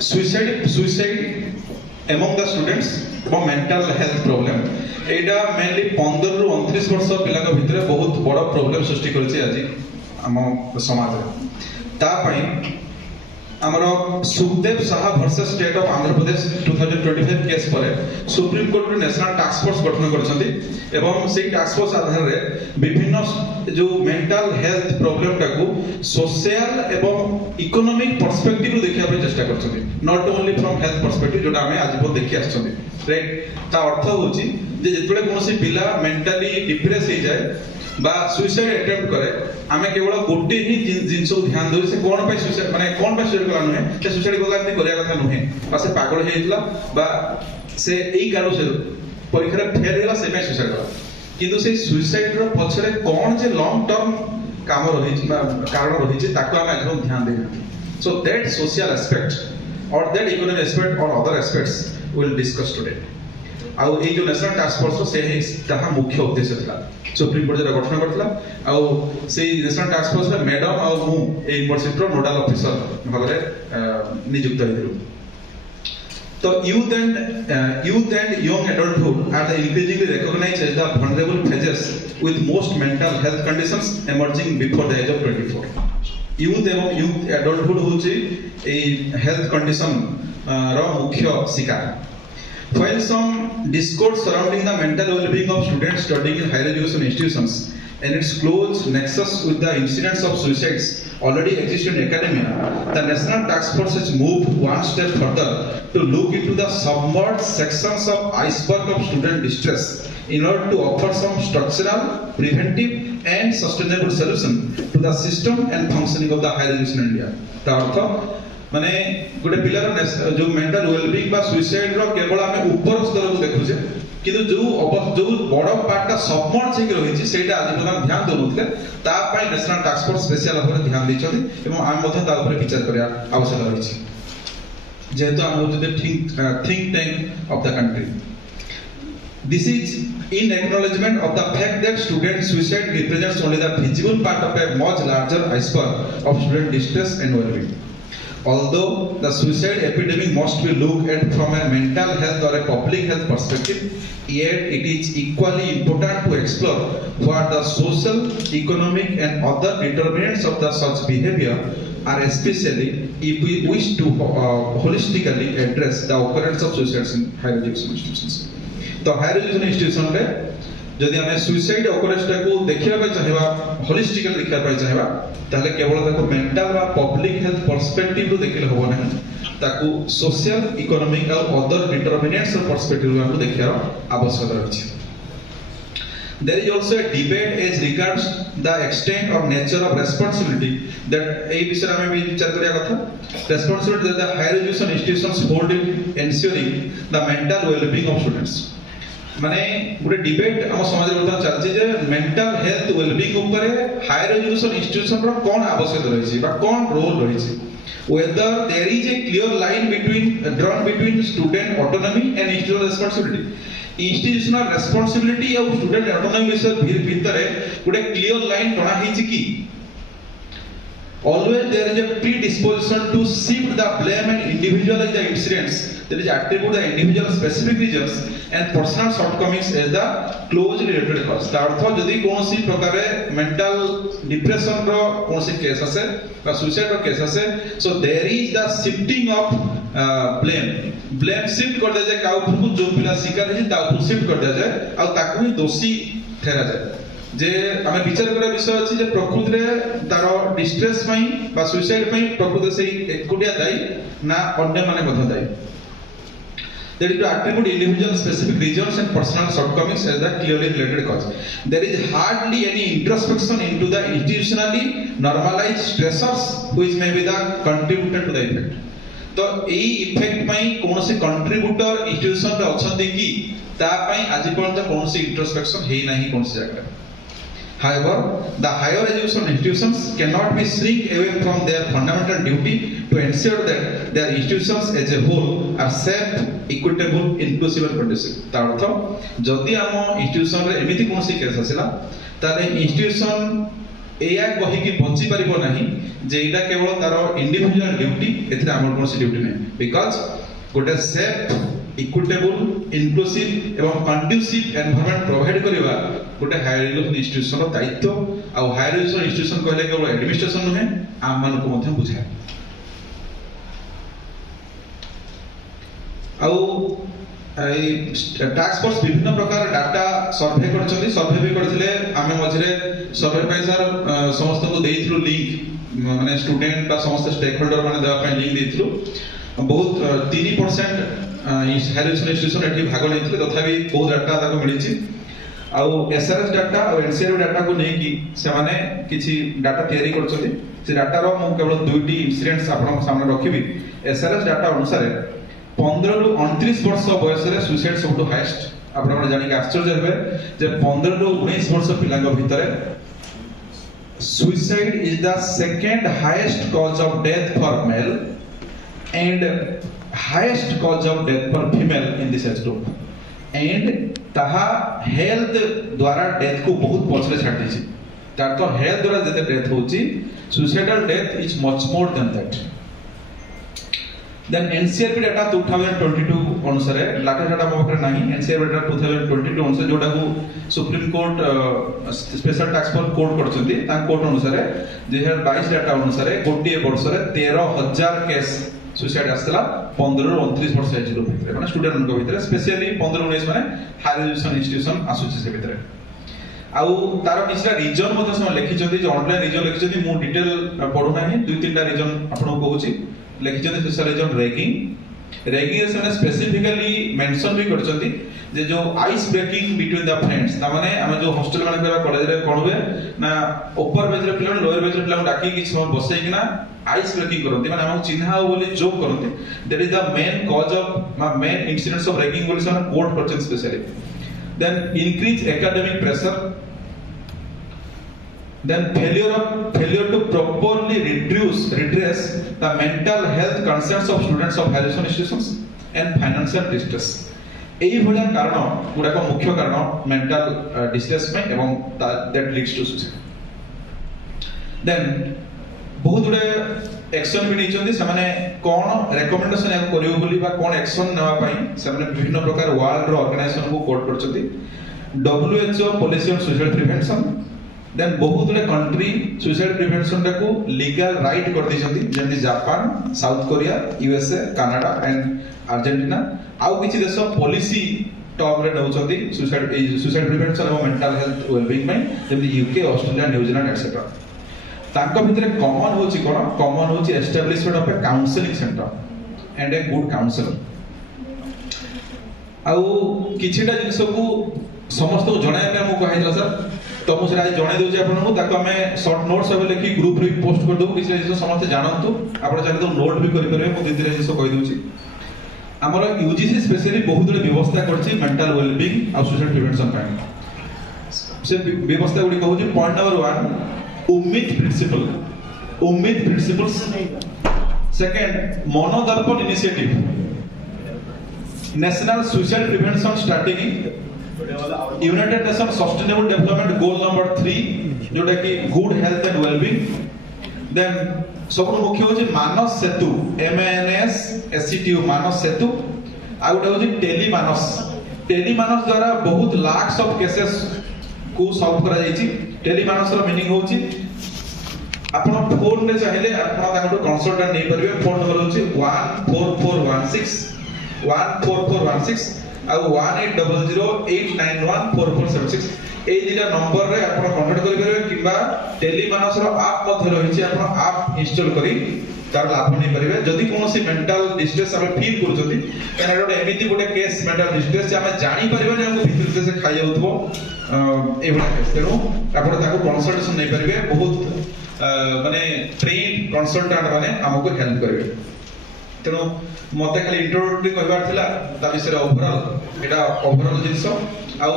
suicide among the students এবং mental health problem এইটা mainly 15 ରୁ 29 ବର୍ଷ ପିଲାଙ୍କ ଭିତରେ ବହୁତ ବଡ଼ ପ୍ରୋବ୍ଲେମ ସୃଷ୍ଟି କରିଛି ଆଜି ଆମ ସମାଜରେ। ତା ପାଇଁ ଆମର Sukhdev Saha versus state of Andhra Pradesh 2025 case ପରେ supreme court national task force ଗଠନ କରିଛନ୍ତି ଏବଂ ସେଇ ଟାସ୍କ ଫୋର୍ସ ଆଧାରରେ ବିଭିନ୍ନ ଯୋଉ ମେଣ୍ଟାଲ ହେଲ୍ଥ ପ୍ରୋବ୍ଲେମଟାକୁ ସୋସିଆଲ ଏବଂ ଇକୋନୋମିକ ପର୍ସପେକ୍ଟିଭରୁ ଦେଖିବା ପାଇଁ ଚେଷ୍ଟା କରୁଛନ୍ତି, not only from health perspective ଯୋଉଟା ଆମେ ଆଜି ପର୍ଯ୍ୟନ୍ତ ଦେଖି ଆସିଛନ୍ତି। ରାଇଟ୍, ତା ଅର୍ଥ ହେଉଛି ଯେ ଯେତେବେଳେ କୌଣସି ପିଲା ମେଣ୍ଟାଲି ଡିପ୍ରେସ ହେଇଯାଏ বা সুইসাইড আটেম্প্ট করে আমি কেবল গোটে হি জিনিসକୁ ধ্যান দেউ সে কোন পাই সুইসাইড মানে কোন পাই সুইসাইড করা নহে সে সুইসাইড কলা এমনি করিয়া কথা নহে বা সে পাগল হইছিলা বা সে এই কারণ সে পরীক্ষারে ফেল হইলা সে পাই সুইসাইড করা, কিন্তু সেই সুইসাইড র পছরে কোন যে লং টার্ম কাম রহিছি বা কারণ রহিছি তাকে আমি একদম ধ্যান দেই। So that social aspect or that economic aspect or other aspects will discuss today. ଆଉ ଏଇ ଯୋଉ ନ୍ୟାସନାଲ ଟାସ୍କ ଫୋର୍ସ ସେ ତାହା ମୁଖ୍ୟ ଉଦ୍ଦେଶ୍ୟ ଥିଲା, ସୁପ୍ରିମ କୋର୍ଟ ଯେଟା ଗଠନ କରିଥିଲା। ଆଉ ସେଇ ନ୍ୟାସନାଲ ଟାସ୍କ ଫୋର୍ସରେ ମ୍ୟାଡମ ଆଉ ମୁଁ ଏଇ ୟୁନିଭର୍ସିଟିର ନୋଡାଲ ଅଫିସର ଭାବରେ ନିଯୁକ୍ତ ହେଇଥିଲୁ। ତ youth and young adulthood are the increasingly recognized as the vulnerable phases with most mental health conditions emerging before the age of 24. Youth ଏବଂ ୟୁଥ୍ adulthood ହେଉଛି ଏଇ ହେଲ୍ଥ କଣ୍ଡିସନ ର ମୁଖ୍ୟ ଶିକାର। While some discourse surrounding the mental well-being of students studying in higher education institutions and its close nexus with the incidents of suicides already exist in academia, the National Task Force has moved one step further to look into the submerged sections of iceberg of student distress in order to offer some structural, preventive and sustainable solution to the system and functioning of the higher education in India. The अर्थ माने गोटे पिलार जो mental wellbeing बा suicide रो केवल आमे ऊपर स्तर को देखुछे, किंतु जो बड़ पार्टटा सबमर्ज हेक रहिछि सेटा आज पर्यंत ध्यान दउनथले ता पय नेशनल टास्क फोर्स स्पेशल भाबरे ध्यान दैछथि एवं आम मध्य ता ऊपर विचार करिया आवश्यक रहिछि। जेहेतु आम होते think tank of the country, this is in acknowledgement of the fact that student suicide represents only the visible part of a much larger iceberg of student distress and well-being. Although the suicide epidemic must be looked at from a mental health or a public health perspective, yet it is equally important to explore what the social, economic and other determinants of the such behavior are, especially if we wish to holistically address the occurrence of suicides in higher education institutions. तो higher education institution रे जदि आमे suicide occurrence को देखिबा पे चाहेबा, holistically देखिबा पे चाहेबा, ताले केवल ताको मेंटल बा पब्लिक हेल्थ पर्सपेक्टिव रो देखिले होबो नाही, ताको सोशल, इकोनॉमिक और अदर डिटरमिनेंट्स पर्सपेक्टिव रो देखिया आवश्यकता रहिछि। There is also a debate as regards the extent or nature of responsibility that ei विषय में भी विचार करिया कथा, responsibility that the higher education institutions hold in ensuring the mental well-being of students। माने गोटे डिबेट हम समाज में बर्तमान चलछि जे मेंटल हेल्थ वेलबीइंग ऊपर हायर एजुकेशन इंस्टीट्यूशन रो कोन आवश्यक रहिछि बा कोन रोल रहिछि, whether there is a clear line drawn between student autonomy and institutional responsibility। Institutional responsibility और स्टूडेंट ऑटोनॉमी विषय भितरे गोटे क्लियर लाइन टणा हिछि कि always there is a predisposition to shift the blame and individualize the incidents, that is attribute the individual specific reasons and personal shortcomings as the closely related cause। ता अर्थ जदि कोनोसी प्रकारे mental depression रो कोनोसी case आसे बा suicide रो case आसे, so there is the shifting of blame shift कर दे जाय काउ को जो पिला शिकार है ता को शिफ्ट कर दे जाय आ ताकू ही दोषी ठहरा जाय। जे आमे विचार करा विषय अछि जे प्रकृति रे तारो डिस्ट्रेस पई बा सुसाइड पई प्रकृति से एकुडिया दाई ना अन्य माने बध दाई। That is to attribute individual specific reasons and personal shortcomings as the clearly related cause. There is hardly any introspection into the institutionally normalized stressors which may be the contributor to the effect। तो एई effect पई कोनोसी contributor institution रे अछंती कि ता पई आज पर्यंत कोनोसी इंट्रोस्पेक्शन हेई नाही कोनोसी जगह। However, the higher education institutions cannot be shrink away from their fundamental duty to ensure that their institutions as a whole are safe, equitable, inclusive and conducive। ता अर्थ जदि आम इंस्टीट्यूशन रे एमिति कोनोसी केस आसिला ताले इंस्टीट्यूशन एया कही कि बची परिबो नाही जे एटा केवल तार इंडिविजुअल ड्यूटी एथिरा हमर कोनसी ड्यूटी नै बिकॉज़ गोटे सेफ इक्विटेबल इनक्लूसिव एवं कंड्यूसिव एनवायरनमेंट प्रोवाइड करबा गोटे हायर एजुकेशन इंस्टीट्यूशन रो दायित्व आ हायर एजुकेशन इंस्टीट्यूशन कहले केवल एडमिनिस्ट्रेशन नुहे आम मान को मध्य बुझाय टास्क फोर्स विभिन्न प्रकार डाटा सर्वे करछथि सर्वे भी करथिले आमे मझरे सर्वे पय सर समस्त को देइथलु लिंक माने स्टूडेंट बा समस्त स्टेक होल्डर माने देवा पय लिंक देइथलु बहुत 3% हायर एजुकेशन इंस्टीट्यूशन एठी भाग लेथिले तथापि बहुत डाटा ताको मिलिछि आउ एसआरएस डाटा और एनसीआर डाटा को नै कि से माने किछि डाटा तयारी करछथि से डाटा रो मु केवल दुईटी इंसिडेंट्स आपन सामने रखिबी एसआरएस डाटा अनुसार 15 रु 29 वर्ष बयस रे सुसाइड सबटु हाईएस्ट आपण जानि के आश्चर्य हेबे जे 15 रु 19 वर्ष पिलांग भितरे suicide is the second highest cause of death for male and highest cause of death for female in this age group and ताहा हेल्थ द्वारा डेथ को बहुत पछले छाड़ दिछि तार तो हेल्थ द्वारा जते डेथ होछि suicidal death is much more than that then NCRP data 2022 अनुसार लाटेस्ट डाटा मोकरे नाही NCRP data 2022 अनुसार जोटा को supreme court special task force court करछथि ता कोर्ट अनुसार 2022 डाटा अनुसार गोटे वर्ष रे 13000 केस सुसाइड आस्तला 15 ରୁ 29 वर्ष एज ग्रुप भितरे माने स्टूडेंट को भितरे स्पेशली 15 19 माने हायर एजुकेशन इंस्टीट्यूशन आसुछि से भितरे आउ तार किछरा रीजन मते सम लिखिछथि जे ऑनलाइन रीजन लिखिछथि मु डिटेल पढु नाही दुई तीनटा रीजन आपन कहूछि लिखिछथि स्पेशल रीजन रैगिंग रे से स्पेसिफिकली मेंशन भी करछथि जे जो ice breaking between the friends ता माने हम जो हॉस्टल माने केबा कॉलेज रे कोन हुए ना ऊपर बेच रे पिला लोअर बेच रे पिला डाकी किछ समय बसै कि ना आइस ब्रेकिंग करथि माने हम चिन्हा हो बोली जोक करथि that is the main cause of main incidents of ragging बोली से कोट करछन specially then increase academic pressure then failure to properly redress the mental health concerns of students of higher education institutions and financial distress एही भलिया कारण गुडा को मुख्य कारण mental distress में एवं that leads to suicide then बहुत गुडे एक्शन भी नैचंदी से माने कोन रेकमेंडेशन या करियो बोली बा कोन एक्शन नवा पई से माने विभिन्न प्रकार वर्ल्ड रो ऑर्गेनाइजेशन को कोड करचंदी WHO policy on suicide prevention then बहुत गुडे कंट्री सुसाइड प्रिवेंशन को लीगल राइट कर दिसंदी जेमि Japan South Korea USA Canada and Argentina आउ किछि देश पॉलिसी टॉप रे नउचंदी सुसाइड प्रिवेंशन और मेंटल हेल्थ वेलबीइंग में जेमि यूके ऑस्ट्रेलिया न्यूजीलैंड एटसेट्रा तांको भितरे कॉमन होची कोन कॉमन होची establishment of a counselling centre and a good counsellor आउ किछिटा जिंस को समस्त को जणाय पे मु कहैला सर तो मु सर आज जणाय दउची आपन मु ताको हमें शॉर्ट नोट्स सब लेखि ग्रुप रे पोस्ट कर दउ किछ जिंस समस्त जानंतु आपण चाहे तो नोट भी करि परबे मु दिदिरे जिंस कहि दउची हमर यूजीसी स्पेशली बहुत गुडे व्यवस्था करछि मेंटल वेलबीइंग और सुसाइड प्रिवेंशन ପାଇଁ से व्यवस्था गुडी कहू जे point number 1 Ummeed principles second Manodarpan initiative national suicide prevention strategy United Nation sustainable development goal number 3 जोटा कि good health and wellbeing then सब मुख्य हो मानस सेतु MANS मानस सेतु आ गोटे हो टेलीमानस द्वारा बहुत लाख्स ऑफ केसेस को सॉल्व करा जायछि टेलीमानस रो मीनिंग होछि आपण फोन में चाहिले आपण ताको कंसल्टेंट नै परबे फोन नंबर होछि 14416 आ 180089144476 ए दिटा नंबर रे आपण कांटेक्ट करि परबे किबा टेलीमानस रो ऐप मध्ये रहिछि आपण ऐप इंस्टॉल करी तार लाभ नै परबे जदि कोनोसी मेंटल डिस्ट्रेस हम फील करछथि एना गोटे एमिति गोटे केस मेंटल डिस्ट्रेस हम जानि परबे जे हम भितर से खाइ जाउथबो ए बडा केस तेरो आपण ताको कंसल्टेशन नै परबे बहुत माने ट्रेन कंसल्टेंट माने हमको हेल्प करबे तेनो मते खाली इंट्रोडक्टरी कहबार थिला ता विषय ओवरऑल एटा ओवरऑल जिंस आउ